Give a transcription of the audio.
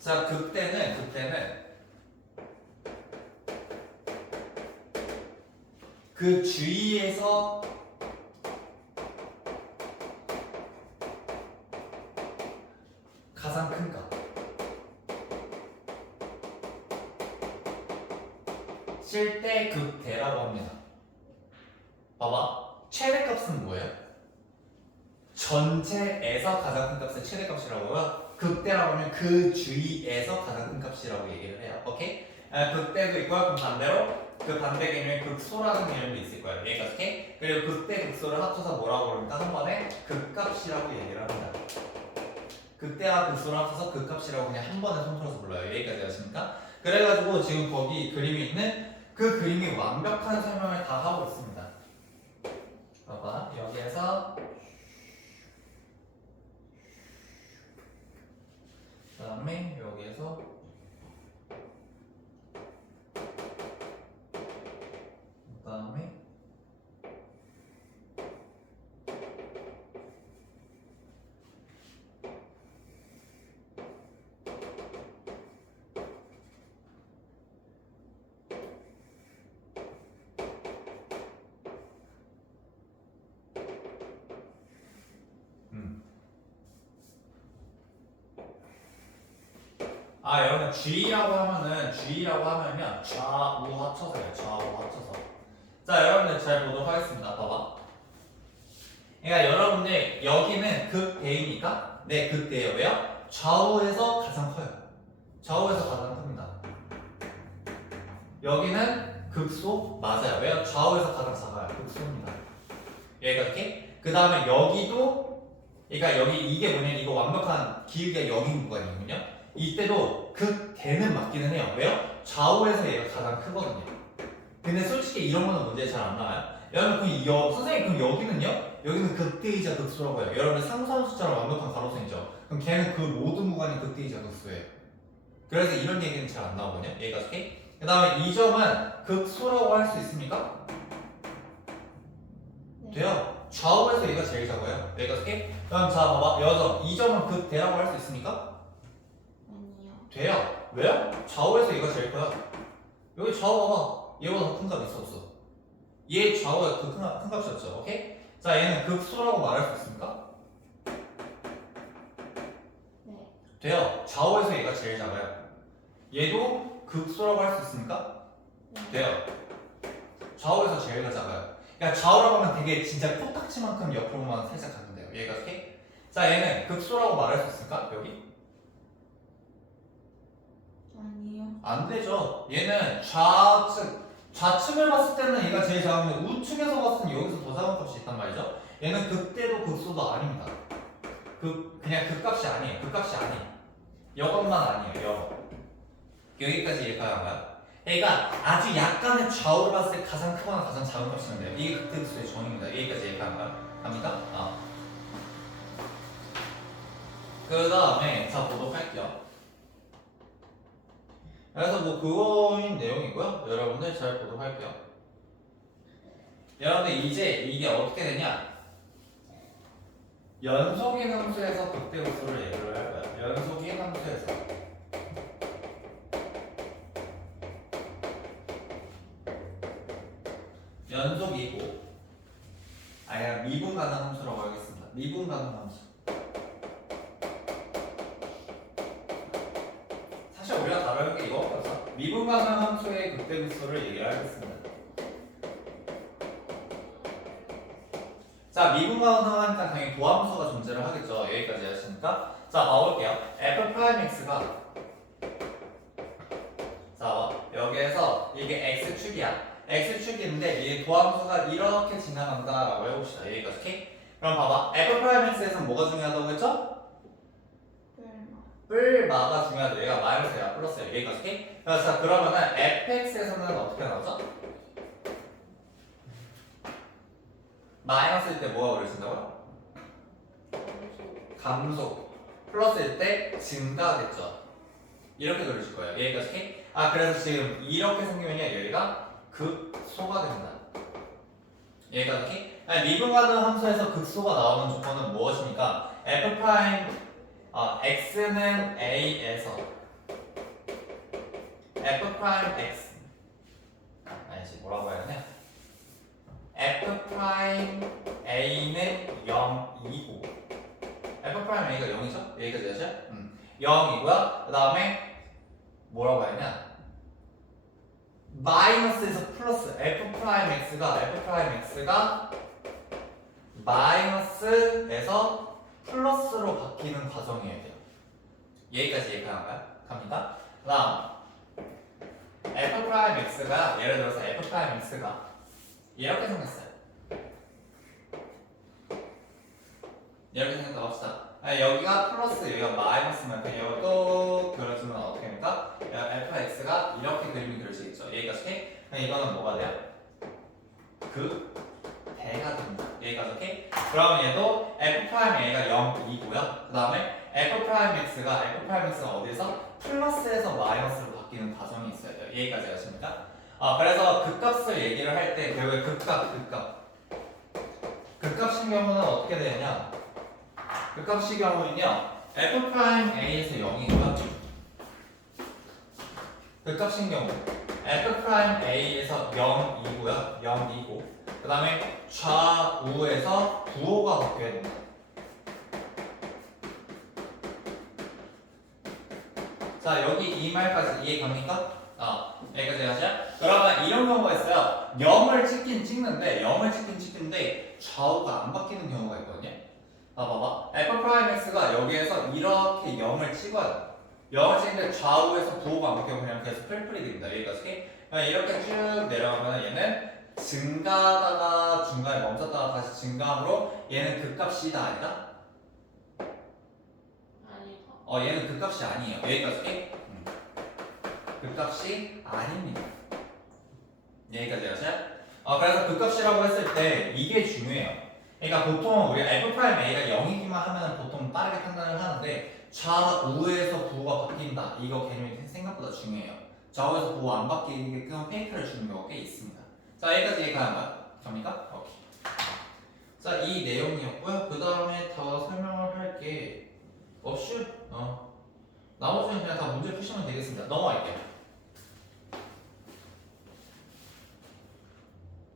자, 그때는 그때는 그 주위에서 가장 큰 값. 실대 극대라고 합니다. 봐봐. 최대값은 뭐예요? 전체에서 가장 큰 값을 최대값이라고 하고요. 극대라고 하면 그 주위에서 가장 큰 값이라고 얘기를 해요. 오케이? 아, 극대도 있고요. 그럼 반대로 그 반대 개념에 극소라는 개념도 있을 거예요. 얘가 오케이? 그리고 극대 극소를 합쳐서 뭐라고 그러니까 한 번에 극값이라고 얘기를 합니다. 극대와 극소를 합쳐서 극값이라고 그냥 한 번에 통틀어서 불러요. 여기까지 하십니까? 그래가지고 지금 거기 그림에 있는 그 그림이 완벽한 설명을 다 하고 있습니다. 봐봐 여기에서 그 다음에 여기에서 그다음에 음. 아 여러분 G라고 하면은 G라고 하면요 좌우 합쳐서요. 좌우 합쳐서. 자 여러분들 잘 보도록 하겠습니다. 봐봐. 그러니까 여러분들 여기는 극대이니까 네 극대예요. 왜요? 좌우에서 가장 커요. 좌우에서 가장 큽니다. 여기는 극소 맞아요. 왜요? 좌우에서 가장 작아요. 극소입니다. 여기가 이렇게 그 다음에 여기도 그러니까 여기 이게 뭐냐면 이거 완벽한 기울기가 0인 구간이거든요? 이때도 극대는 맞기는 해요. 왜요? 좌우에서 얘가 가장 크거든요. 근데 솔직히 이런 거는 문제 잘 안 나와요. 여러분 그 여, 선생님 그럼 여기는요? 여기는 극대이자 극소라고 해요. 여러분 상수함 숫자로 완벽한 가로선이죠. 그럼 걔는 그 모든 구간이 극대이자 극소예요. 그래서 이런 얘기는 잘 안 나오거든요. 얘가 오케이? 그 다음에 이 점은 극소라고 할 수 있습니까? 네. 돼요. 좌우에서 얘가 제일 작아요. 얘가 오케이? 그럼 자 봐봐. 여점 이 점은 극대라고 할 수 있습니까? 돼요. 왜요? 좌우에서 얘가 제일 커요. 여기 좌우 봐봐. 얘보다 더 큰 값 있어 없어? 얘 좌우가 그 큰 큰 값이었죠. 오케이? 자 얘는 극소라고 말할 수 있습니까? 네. 돼요. 좌우에서 얘가 제일 작아요. 얘도 극소라고 할 수 있습니까? 네. 돼요. 좌우에서 제일 작아요. 그러니까 좌우라고 하면 되게 진짜 코딱지만큼 옆으로만 살짝 가면 돼요. 얘가 오케이? 자 얘는 극소라고 말할 수 있을까? 여기? 아니요. 안 되죠. 얘는 좌측, 좌측을 봤을 때는 얘가 제일 작은데 우측에서 봤을 때는 여기서 더 작은 값이 있단 말이죠. 얘는 극대도 극소도 아닙니다. 그 그냥 극값이 아니에요. 극값이 아니에요. 이것만 아니에요. 이거. 여기까지 이해가 가요? 그러니까 아주 약간의 좌우를 봤을 때 가장 크거나 가장 작은 값이면 돼요. 이게 극대 극소의 정의입니다. 여기까지 이해가 가요? 갑니까? 아. 그 다음에 자 보도록 할게요. 그래서 뭐 그거인 내용이고요. 여러분들 잘 보도록 할게요. 여러분들 이제 이게 어떻게 되냐? 연속인 함수에서 극대 극소를 얘기를 할 거야. 연속인 함수에서. 연속이고 아니야 미분 가능 함수라고 하겠습니다. 미분 가능 함수. 사실 우리 가 다루는 게 이거밖에 없어. 미분 가능 함수의 극대극소를 얘기하겠습니다. 자, 미분 가능 하니까 당연히 도함수가 존재를 하겠죠. 여기까지 하시니까. 자, 봐볼게요. f 프라임 x가 자, 여기에서 이게 x축이야. x축인데 이 도함수가 이렇게 지나간다라고 해봅시다. 여기까지 오케이? 그럼 봐봐. f 프라임 x에서는 뭐가 중요하다고 했죠? 뿔마. 뿔마가 중요하죠. 얘가 마이너스야, 플러스야. 여기까지 자, 그러면은 fx에서는 어떻게 나오죠? 마이너스일 때 뭐가 그려진다고요? 감소. 플러스일 때 증가겠죠. 이렇게 그려질 거예요. 여기까지? 아 그래서 지금 이렇게 생기면요 여기가 극소가 됩니다. 여기까지? 아니, 미분 가능 함수에서 극소가 나오는 조건은 무엇입니까? f 아 x는 a에서 f 프라임 x 아니지 뭐라고 해야 되냐 f 프라임 a는 0이고 f 프라임 a가 0이죠? 여기까지 되죠? 음. 0이고요. 그 다음에 뭐라고 해야 되냐 마이너스에서 플러스 f 프라임 x가 f 프라임 x가 마이너스에서 플러스로 바뀌는 과정이어야 돼요. 여기까지 얘기하나요? 갑니다. 다음 f 프라임 x가 예를 들어서 f 프라임 x가 이렇게 생겼어요. 이렇게 생겼다고 합시다. 아니, 여기가 플러스 여기가 마이너스면 여기 또 그려주면 어떻게 됩니까? fx가 이렇게 그림이 그려지겠죠. 여기까지 오케이? 이거는 뭐가 돼요? 그 대가 됩니다. 여기까지 오케이? 그럼 얘도 f 프라임 a가 0이고요. 그 다음에 f 프라임 x가 f 프라임 x가 어디서 여기까지 아십니까? 아 그래서 극값을 얘기를 할 때 결국에 극값 극값 극값인 경우는 어떻게 되냐? 극값의 경우는요 f 프라임 a에서 0이고요. 극값인 경우 f 프라임 a에서 0이고요. 0이고 그 다음에 좌우에서 부호가 바뀌어야 됩니다. 자 여기 이 말까지 이해 갑니까? 아 여기까지 하죠? 그러면 이런 경우가 있어요 0을 찍긴 찍는데 0을 찍긴 찍는데 좌우가 안 바뀌는 경우가 있거든요 아 봐봐 f 프라임 x가 여기에서 이렇게 0을 찍어요 0을 찍는데 좌우에서 부호가 안 바뀌면 그냥 계속 풀풀이 됩니다 여기까지 그냥 이렇게 쭉 내려가면 얘는 증가하다가 중간에 멈췄다가 다시 증가함으로 얘는 극값이 다 아니다? 아니다. 어 얘는 극값이 아니에요. 여기까지 음. 극값이 아닙니다. 여기까지 아세요? 어 그래서 극값이라고 했을 때 이게 중요해요. 그러니까 보통 우리 f 프라임 a가 0이기만 하면 보통 빠르게 판단을 하는데 좌우에서 부호가 바뀐다. 이거 개념이 생각보다 중요해요. 좌우에서 부호 안 바뀌게끔 페이크를 주는 경우가 꽤 있습니다. 자 여기까지 거야. 갑니까? 오케이. 자 이 내용이었고요. 그 다음에 더 설명을 할게 없슈. 어. 나머지는 그냥 다 문제 푸시면 되겠습니다. 넘어갈게요.